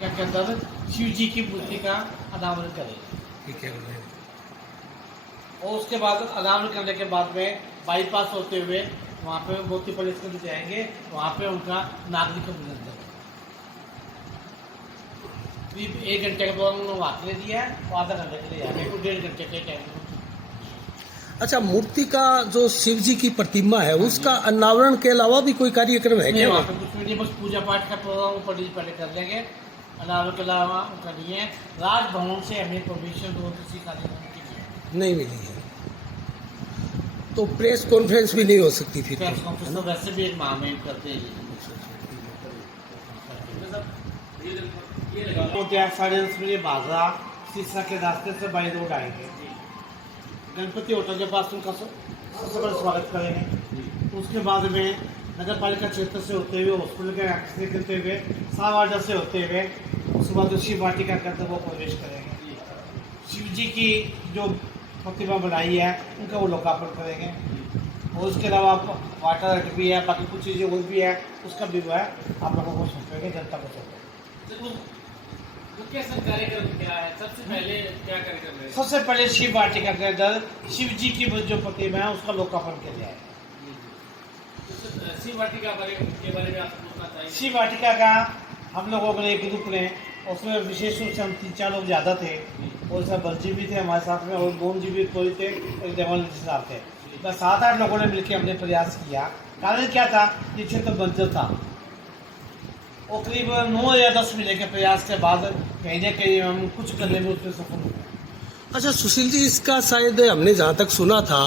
के अंदर शिव जी की मूर्ति का अनावरण करेंगे। ठीक है। और उसके बाद अनावरण करने के बाद में बाईपास होते हुए वहाँ पे मोती पुलिस के जाएंगे, वहाँ पे उनका नागरिक अभिनंदन करेंगे। करीब 1 घंटे का प्रोग्राम उन्होंने वहाँ के लिए दिया है और आधा घंटे के लिए जाएंगे, 1.5 घंटे के टाइम। अच्छा, मूर्ति का जो शिव जी की प्रतिमा है उसका अनावरण के अलावा भी कोई कार्यक्रम है क्या? वहाँ पे कुछ नहीं, बस पूजा पाठ का प्रोग्राम पंडित पहले कर लेंगे। अनावरण के अलावा उनका नहीं है। राजभवन से हमें परमिशन तो किसी कार्यक्रम की नहीं मिली है, तो प्रेस कॉन्फ्रेंस भी नहीं हो सकती फिर? प्रेस कॉन्फ्रेंस तो वैसे भी एक माह में करते हैं। 10:30 बजे बाजरा सीसा के रास्ते से बाई रोड आएंगे। गणपति होटल के पास उनका सबसे बड़ा स्वागत करेंगे। उसके बाद में नगर पालिका क्षेत्र से होते हुए हॉस्पिटल के रास्ते करते हुए सावाडा से होते हुए उसके बाद शिव वाटिका के अंदर वो प्रवेश करेंगे। शिव जी की जो प्रतिमा बनाई है उनका वो लोकार्पण करेंगे। और उसके अलावा वाटर हट भी है, बाकी कुछ चीज़ें और भी है, उसका भी वो है आप लोगों को सौंपेंगे, जनता को सौंपेंगे। मुख्य कार्यक्रम क्या है? सबसे पहले क्या कार्यक्रम है? सबसे पहले शिव वाटिका के अंदर शिव जी की जो प्रतिमा है उसका लोकार्पण किया जाएगा। शिव वाटिका के बारे में आप पूछना चाहिए। शिव वाटिका का हम लोगों ने एक ग्रुप ने, उसमें विशेष रूप से हम 3-4 लोग ज़्यादा थे और सब बलजी भी थे हमारे साथ में और गोम जी भी कोई थे और देवाल जी साहब थे। बस 7-8 लोगों ने मिलकर हमने प्रयास किया। कारण क्या था, ये क्षेत्र बंजर था और करीब 9 या 10 महीने के प्रयास के बाद कहीं ना कहीं हम कुछ करने में उसमें सफल हुए। अच्छा सुशील जी, इसका शायद हमने जहाँ तक सुना था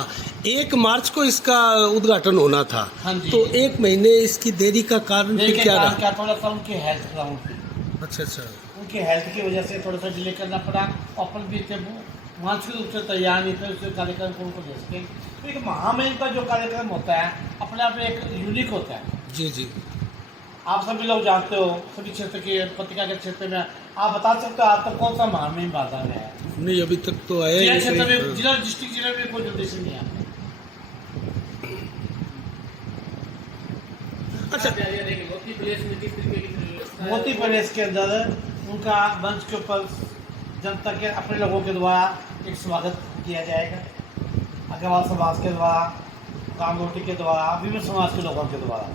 1 मार्च को इसका उद्घाटन होना था। हाँ जी। तो 1 महीने इसकी देरी का कारण फिर क्या रहा? क्या थोड़ा सा उनके हेल्थ ग्राउंड थी, अच्छा अच्छा, उनके हेल्थ की वजह से थोड़ा सा डिले करना पड़ा। अपन भी थे मानसिक रूप से तैयार नहीं थे उसके कार्यक्रम को उनको दे सके। तो एक महामहिम का जो कार्यक्रम होता है अपने आप में एक यूनिक होता है। जी जी। आप सभी लोग जानते हो, सभी क्षेत्र के पत्रिका के क्षेत्र में आप बता सकते हो आप तक कौन सा महामहिम बाजार में है? नहीं, अभी तक तो आया जिला ही क्षेत्र में, नहीं। जिला डिस्ट्रिक्ट जिले में कोई निर्देश नहीं है। अच्छा, मोती पैलेस के अंदर उनका मंच के ऊपर जनता के अपने लोगों के द्वारा एक स्वागत किया जाएगा। अग्रवाल समाज के द्वारा, कामरोटी के द्वारा, विभिन्न समाज के लोगों के द्वारा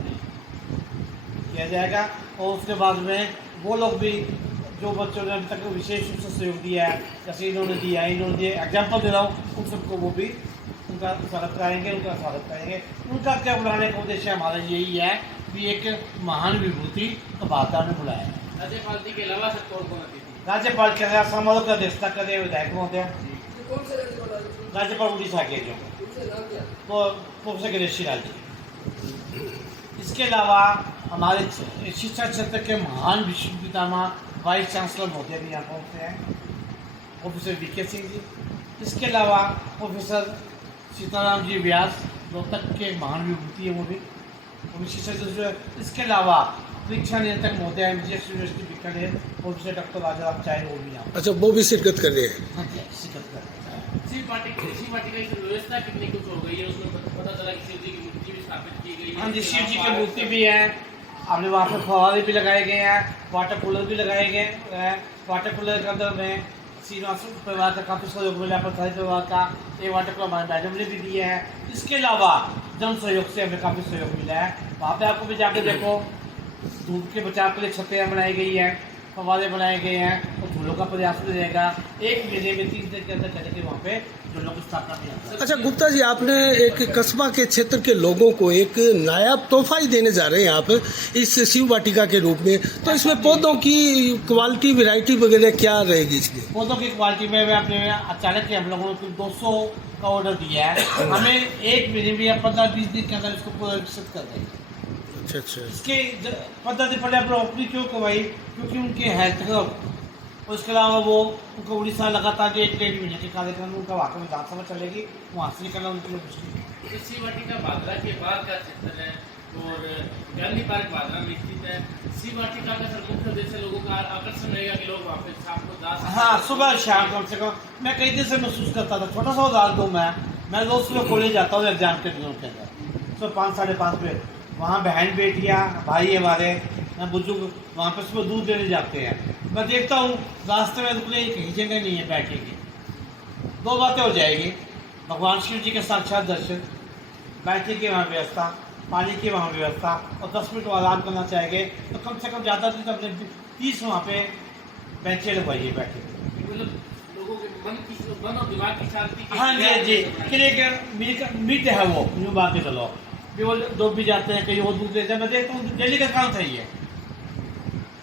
किया जाएगा। और उसके बाद में वो लोग भी जो बच्चों ने अभी तक विशेष रूप से सहयोग दिया है, जैसे इन्होंने दिया एग्जाम्पल दे रहा हूँ, उन सबको वो भी उनका स्वागत कराएंगे, उनका स्वागत करेंगे। उनका क्या बुलाने का उद्देश्य हमारा यही है कि एक महान विभूति को वातावरण में बुलाया है। राज्यपाल जी के अलावा सब कौन कौन अतिथि? राज्यपाल के समारोह का अध्यक्षता करे विधायक महोदय, राज्यपाल उड़ीसा के जो पूर्व से गणेश लाल जी। इसके अलावा हमारे शिक्षा क्षेत्र के महान विश्व पितामह वाइस चांसलर महोदय भी यहाँ पहुँचते हैं, प्रोफेसर वीके सिंह जी। इसके अलावा प्रोफेसर सीताराम जी व्यास रोहतक के महान विभूति है, वो भी शिक्षा। इसके अलावा परीक्षा नियंत्रक महोदय MGS university Bikaner professor doctor Rajaram चाय, वो भी यहाँ। अच्छा, वो भी शिरकत कर रहे हैं? हाँ जी, शिरकत कर रहे हैं। शिव वाटिका की व्यवस्था कितनी कुछ हो गई है? उसमें पता चला कि शिव जी की मूर्ति भी स्थापित की गई है। हाँ जी, शिव जी की मूर्ति भी है। हमने वहाँ पर फव्वारे भी लगाए गए हैं, वाटर कूलर भी लगाए गए हैं। वाटर कूलर के अंदर में श्रीनिवास परिवार का काफ़ी सहयोग मिला, प्रसाद परिवार का एक वाटर कूलर हमारे मैडम ने भी दिया है। इसके अलावा जन सहयोग से हमें काफ़ी सहयोग मिला है। वहाँ पे आपको भी जाके देखो, धूप के बचाव के लिए छतें बनाई गई हैं, फव्वारे बनाए गए हैं और झूलों का प्रयास भी रहेगा। 1 महीने में 3 दिन के अंदर करके वहाँ पे झूलों की स्थापना भी है। अच्छा गुप्ता जी, आपने एक कस्बा के क्षेत्र के लोगों को एक नायाब तोहफा ही देने जा रहे हैं आप इस शिव वाटिका के रूप में, तो इसमें पौधों की क्वालिटी, वैरायटी वगैरह क्या रहेगी इसमें? पौधों की क्वालिटी में अपने अचानक हम लोगों ने 200 का ऑर्डर दिया है। हमें 1 महीने में या 15-20 दिन के अंदर इसको पूरा विकसित कर देंगे। अच्छा अच्छा। इसके पद्धति पहले अपने ओपनी क्यों करवाई, क्योंकि उनके हेल्थ का, उसके अलावा वो उनका उड़ीसा लगातार जो 1-1.5 महीने के कार्यक्रम उनका वाकई विधानसभा चलेगी, वहाँ से निकलना उनके लिए मुश्किल है। तो शिव वाटिका बांद्रा के बाद का क्षेत्र है और गांधी पार्क बांद्रा में स्थित है। शिव वाटिका का सर मुख्य उद्देश्य लोगों का आकर्षण रहेगा कि लोग वहाँ पे शाम को 10। हाँ, सुबह शाम कम से कम मैं कई दिन से महसूस करता था। छोटा सा उदाहरण दूँ, मैं रोज सुबह कॉलेज जाता हूँ एग्जाम के दिनों के अंदर, सुबह 5-5:30 बजे। वहाँ बहन बेटियाँ भाई हमारे ना बुजुर्ग वहाँ पे सुबह दूध लेने जाते हैं। मैं देखता हूँ रास्ते में रुकने की कहीं जगह नहीं है बैठने की। दो बातें हो जाएगी, भगवान शिव जी के साक्षात दर्शन, बैठने की वहाँ व्यवस्था, पानी की वहाँ व्यवस्था, और 10 मिनट आराम करना चाहेंगे तो कम से कम ज़्यादा से अपने 30 वहाँ पे बेंचें लगवाइए बैठे। मतलब लोगों के मन और दिमाग की शांति के हाँ जी, हाँ जी, फिर एक मीट है वो यूँ बात के चलो भी वो दो भी जाते हैं, कहीं और दूध लेते हैं। मैं देखता हूँ डेली का काम सही है।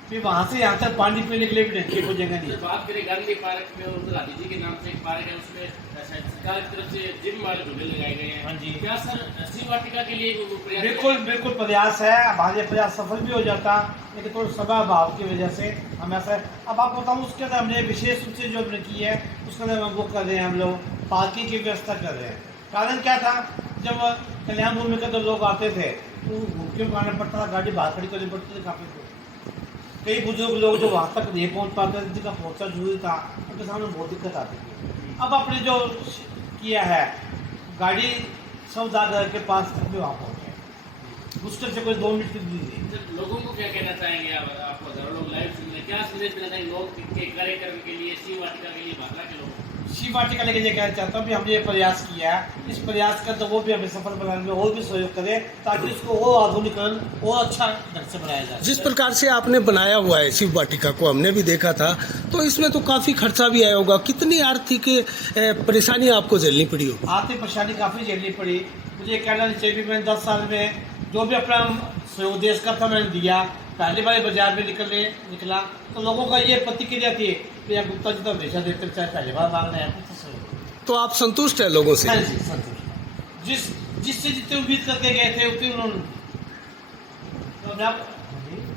फिर वहाँ से यहाँ तक पानी पीने के लिए भी नहीं कोई जगह नहीं। बात करें गांधी पार्क में, और गांधी जी के नाम से एक पार्क है, उसमें सरकार की तरफ से जिम वाले झूले लगाए गए हैं। हाँ जी। क्या सर शिव वाटिका के लिए प्रयास? बिल्कुल बिल्कुल प्रयास है। हमारे प्रयास सफल भी हो जाता, लेकिन थोड़ा समय अभाव की वजह से हम ऐसा। अब आपको बताऊँ उसके अंदर हमने विशेष रूप से जो हमने की है उसके अंदर हम वो कर रहे हैं, हम लोग पार्किंग की व्यवस्था कर रहे हैं। कारण क्या था, जब कल्याण भूमि के तो लोग आते थे तो घूम आना पड़ता था, गाड़ी बाहर खड़ी करनी पड़ती थी काफ़ी। कई बुजुर्ग लोग जो वहाँ तक नहीं पहुँच पाते थे, जिनका पहुँचना जरूरी था, उनके सामने बहुत दिक्कत आती थी। अब आपने जो किया है, गाड़ी सौदागर के पास तक भी वहाँ पहुँचे, मुश्किल से कोई 2 मिनट की दूरी नहीं। लोगों को क्या कहना चाहेंगे आप? आपको हजारों लोग लाइव सुन रहे हैं, क्या संदेश देना चाहिए लोग के कार्यक्रम के लिए, शिव वाटिका के लिए, भागला के लोग? शिव वाटिका लेके ये कहना चाहता हूँ कि हमने ये प्रयास किया है, इस प्रयास का तो वो भी हमें सफल बनाने में और भी सहयोग करे, ताकि इसको वो आधुनिकरण और अच्छा ढंग से बनाया जाए। जिस प्रकार से आपने बनाया हुआ है शिव वाटिका को हमने भी देखा था, तो इसमें तो काफी खर्चा भी आया होगा। कितनी आर्थिक परेशानी आपको झेलनी पड़ी होगी? आर्थिक परेशानी काफ़ी झेलनी पड़ी। मुझे कहना नहीं चाहिए, मैंने 10 साल में जो भी अपना सहयोग देश का था मैंने दिया। पहली बार बाजार में निकला तो लोगों का ये प्रतिक्रिया थी कि यार गुप्ता जी तो हमेशा देते, चाहे पहली बार मांग रहे हैं तो सहयोग। तो आप संतुष्ट है लोगों से? हाँ जी, संतुष्ट। जिससे जितने उम्मीद करके गए थे उतने उन्होंने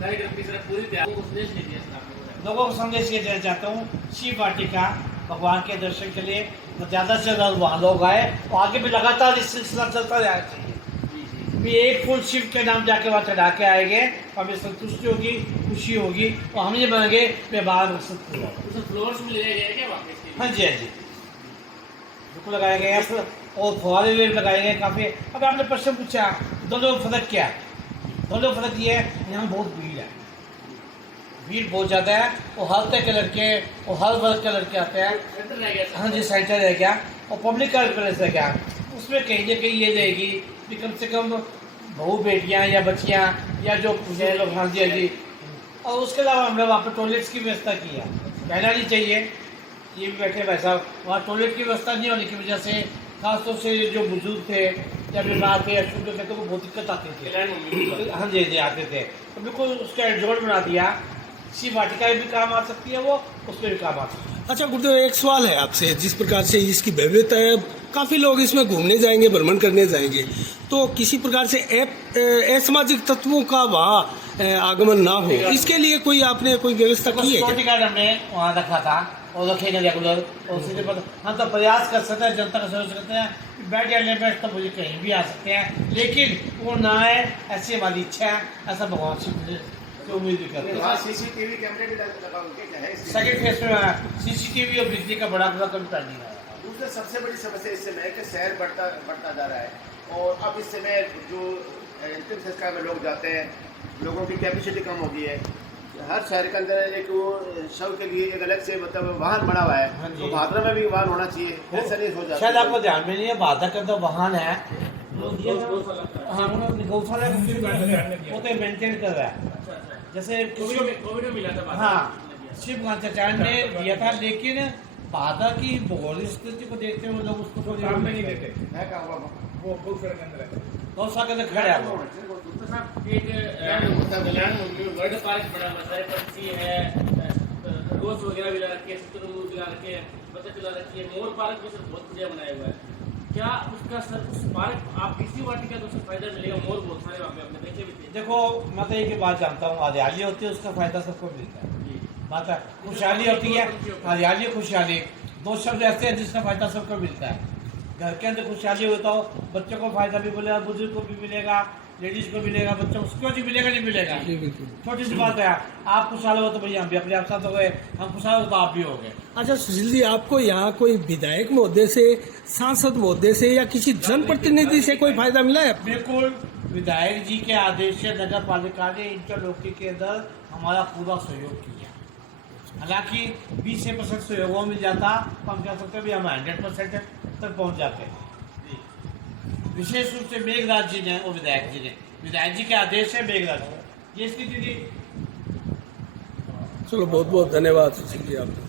कार्यक्रम की तरफ पूरी तैयारी को संदेश नहीं दिया सर आपने? लोगों को संदेश ये देना चाहता हूँ, शिव वाटिका भगवान के दर्शन के लिए ज़्यादा से ज़्यादा वहाँ लोग आए और आगे भी लगातार इस सिलसिला चलता रहना चाहिए। भी एक फूल शिव के नाम जाके वहाँ चढ़ा के आएंगे, हमें संतुष्टि होगी, खुशी होगी, और हम ये मांगे मैं बाहर फ्लोर्स में लगाए गए क्या वापस? हाँ जी, हाँ जी, बिल्कुल लगाए गए हैं, और फुहारे भी लगाए गए काफ़ी। अब आपने प्रश्न पूछा दोनों में फ़र्क क्या है? दोनों फ़र्क ये है, यहाँ बहुत भीड़ है, भीड़ बहुत ज़्यादा है, और हर तरह के लड़के और हर वर्ग के लड़के आते हैं। सेंटर रह गया? हाँ जी, सेंटर रह गया, और पब्लिक का प्लेस रह गया। उसमें कहीं ना कहीं ये रहेगी कि कम से कम बहू बेटियाँ या बच्चियाँ या जो लोग, हाँ जी, हाँ जी। और उसके अलावा हमने वहाँ पर टॉयलेट्स की व्यवस्था की है। कहना नहीं चाहिए, ये भी बैठे भाई साहब, वहाँ टॉयलेट की व्यवस्था नहीं होने की वजह से खासतौर से जो बुजुर्ग थे या बीमार थे या छोटे थे तो बहुत दिक्कत आती थी। हाँ जी, जी आते थे, तो बिल्कुल उसका एडजोर्ट बना दिया। शिव वाटिका भी काम आ सकती है, वो उसमें भी काम आ सकती है। अच्छा गुरुदेव, एक सवाल है आपसे। जिस प्रकार से इसकी भव्यता है, काफी लोग इसमें घूमने जाएंगे, भ्रमण करने जाएंगे, तो किसी प्रकार से असामाजिक तत्वों का वहाँ आगमन ना हो, इसके लिए कोई आपने कोई व्यवस्था की है? सिक्योरिटी गार्ड हमने वहाँ रखा था और रखेंगे रेगुलर, और उसके बाद हम तो प्रयास कर सकते हैं, जनता का सहयोग करते हैं। बैठ जाने में तो मुझे कहीं भी आ सकते हैं, लेकिन वो ना आए ऐसी हमारी इच्छा है, ऐसा भगवान से उम्मीद भी करते हैं। सीसीटीवी कैमरे भी लगा उनके क्या है? सेकंड फेज में सीसीटीवी और बिजली का बड़ा कमी पेंडिंग है। दूसरा सबसे बड़ी समस्या इस समय है कि शहर बढ़ता जा रहा है, और अब इस समय जो अंतिम संस्कार में लोग जाते हैं, लोगों की कैपेसिटी कम हो गई है। हर शहर के अंदर एक वो शव के लिए एक अलग से मतलब वाहन बना हुआ है, तो भादरा में भी वाहन होना चाहिए, ऐसा नहीं हो जाता। शायद आपको ध्यान में नहीं है, भादरा का तो वाहन है, हाँ गौशाला वो तो मेंटेन कर रहा है। जैसे कोविड में मिला था, हाँ शिव चचान ने दिया था, लेकिन बाधा की भौगोलिक स्थिति को देखते हुए लोग उसको काम में नहीं देते। वो गौशाला के अंदर खड़े हैं। एक वर्ल्ड पार्क बड़ा मजा पक्षी है, रोज वगैरह भी ला रखी है, शुतुरमुर्ग भी ला रखे हैं, बतख ला रखी है, मोर पार्क भी सर बहुत बढ़िया बनाया हुआ है। क्या उसका सर उस पार्क आप किसी वाटिका तो उससे फायदा मिलेगा? मोर बहुत सारे वहाँ पे आपने देखे भी थे। देखो मैं तो एक ही बात जानता हूँ, हरियाली होती है उसका फायदा सबको मिलता है। बात है खुशहाली होती है, हरियाली खुशहाली दो शब्द ऐसे हैं जिसका फायदा सबको मिलता है। घर के अंदर खुशहाली होता हो, बच्चों को फायदा भी मिलेगा, बुजुर्ग को भी मिलेगा, लेडीज को मिलेगा, बच्चों को क्यों नहीं मिलेगा? नहीं मिलेगा। छोटी सी बात है, आप खुशहाल हो तो भैया हम भी अपने आप साथ हो गए, हम खुशहाल हो तो आप भी हो गए। अच्छा सुशील जी, आपको यहाँ कोई विधायक महोदय से, सांसद महोदय से या किसी जनप्रतिनिधि से कोई फायदा मिला है? बिल्कुल विधायक जी के आदेश से नगर पालिका ने इंटरलॉकिंग के अंदर हमारा पूरा सहयोग किया। हालांकि 20% सहयोग मिल जाता तो हम कह सकते भी हम 100% तक पहुंच जाते हैं। विशेष रूप से मेघराज जी ने और विधायक जी के आदेश से मेघराज जी ये स्थिति थी। चलो बहुत बहुत धन्यवाद सुशील जी आपको।